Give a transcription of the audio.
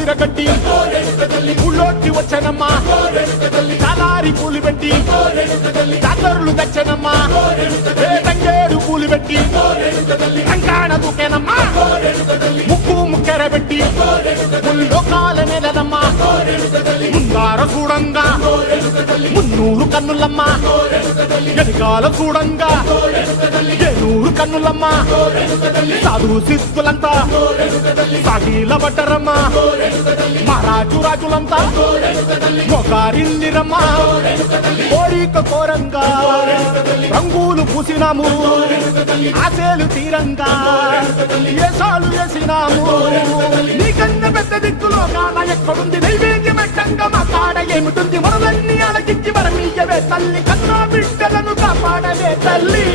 సిరగట్టి ఊళ్ళోకి వచ్చనమ్మా చాలారి పూలు పెట్టి జాతరులు తెచ్చనమ్మా తంగేడు పూలు పెట్టి కంకాణ దూకేనమ్మా ముక్కు ముక్కెర పెట్టి ముల్లోకాల నెలనమ్మా ముందార చూడంగా మున్నూరు కన్నులమ్మా ఎదికాల చూడంగా ఏనూరు కన్నులమ్మా సాధు సిద్ధులంతా సాగిల బట్టరమ్మా మహారాజు రాజులంతా మొగారిల్లిరమ్మా కోరిక కోరంగా రంగులు పూసినాము ఆశలు తీరంగా ఏసాలు వేసినాము నీకన్నా పెద్ద దిక్కులో కాన ఎక్కడుంది నైవేద్యం ఎట్టంగా మా కాడ ఏమిటుంది మనలన్నీ అలగించి మరమీయవే తల్లి కన్నా బిడ్డలను కాపాడవే తల్లి